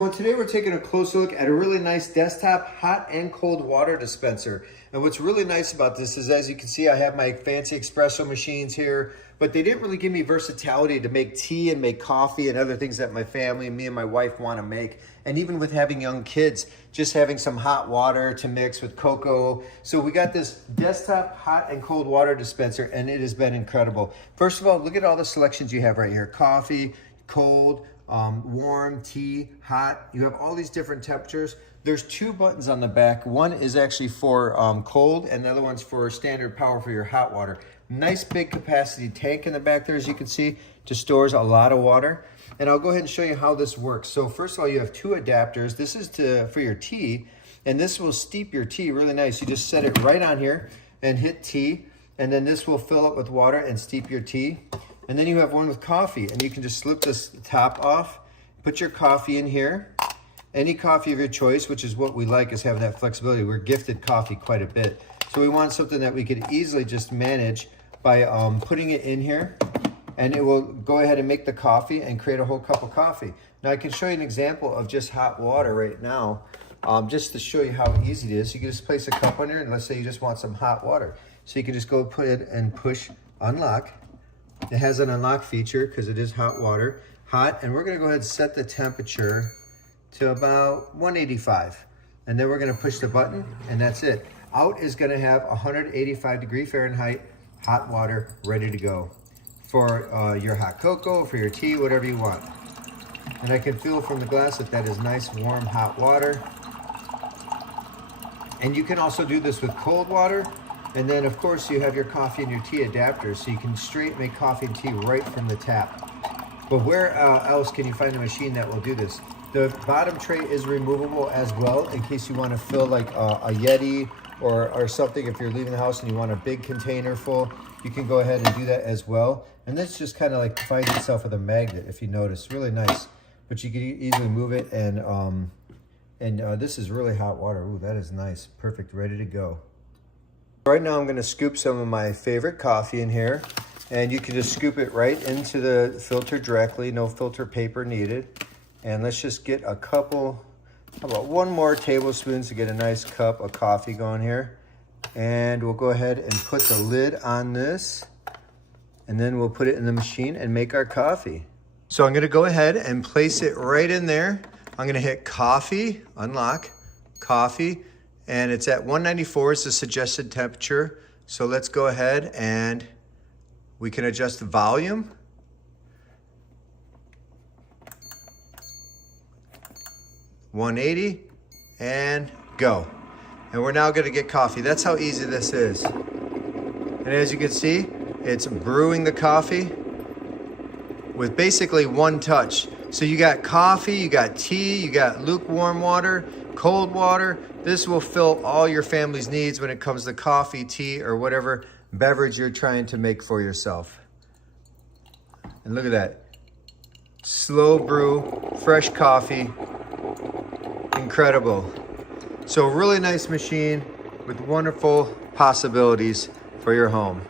Well, today we're taking a closer look at a really nice desktop hot and cold water dispenser. And what's really nice about this is, as you can see, I have my fancy espresso machines here, but they didn't really give me versatility to make tea and make coffee and other things that my family and me and my wife want to make. And even with having young kids, just having some hot water to mix with cocoa. So we got this desktop hot and cold water dispenser, and it has been incredible. First of all, look at all the selections you have right here. Coffee, cold, warm, tea, hot. You have all these different temperatures. There's two buttons on the back. One is actually for cold, and the other one's for standard power for your hot water. Nice big capacity tank in the back there, as you can see, just stores a lot of water. And I'll go ahead and show you how this works. So first of all, you have two adapters. This is for your tea, and this will steep your tea really nice. You just set it right on here and hit tea, and then this will fill up with water and steep your tea. And then you have one with coffee, and you can just slip this top off, put your coffee in here, any coffee of your choice, which is what we like, is having that flexibility. We're gifted coffee quite a bit. So we want something that we could easily just manage by putting it in here, and it will go ahead and make the coffee and create a whole cup of coffee. Now I can show you an example of just hot water right now, just to show you how easy it is. You can just place a cup on here, and let's say you just want some hot water. So you can just go put it and push unlock. It has an unlock feature because it is hot water. Hot, and we're gonna go ahead and set the temperature to about 185. And then we're gonna push the button, and that's it. Out is gonna have 185 Fahrenheit hot water ready to go for your hot cocoa, for your tea, whatever you want. And I can feel from the glass that that is nice, warm, hot water. And you can also do this with cold water. And then, of course, you have your coffee and your tea adapters, so you can straight make coffee and tea right from the tap. But where else can you find a machine that will do this? The bottom tray is removable as well, in case you want to fill like a Yeti or something. If you're leaving the house and you want a big container full, you can go ahead and do that as well. And this just kind of like finds itself with a magnet, if you notice. Really nice. But you can easily move it, and this is really hot water. Ooh, that is nice. Perfect, ready to go. Right now I'm going to scoop some of my favorite coffee in here, and you can just scoop it right into the filter directly, no filter paper needed. And let's just get a couple, how about one more tablespoons to get a nice cup of coffee going here. And we'll go ahead and put the lid on this, and then we'll put it in the machine and make our coffee. So I'm going to go ahead and place it right in there. I'm going to hit coffee, unlock, coffee. And it's at 194 is the suggested temperature. So let's go ahead and we can adjust the volume. $180 and go. And we're now gonna get coffee. That's how easy this is. And as you can see, it's brewing the coffee with basically one touch. So you got coffee, you got tea, you got lukewarm water, cold water. This will fill all your family's needs when it comes to coffee, tea, or whatever beverage you're trying to make for yourself. And look at that. Slow brew, fresh coffee. Incredible. So really nice machine with wonderful possibilities for your home.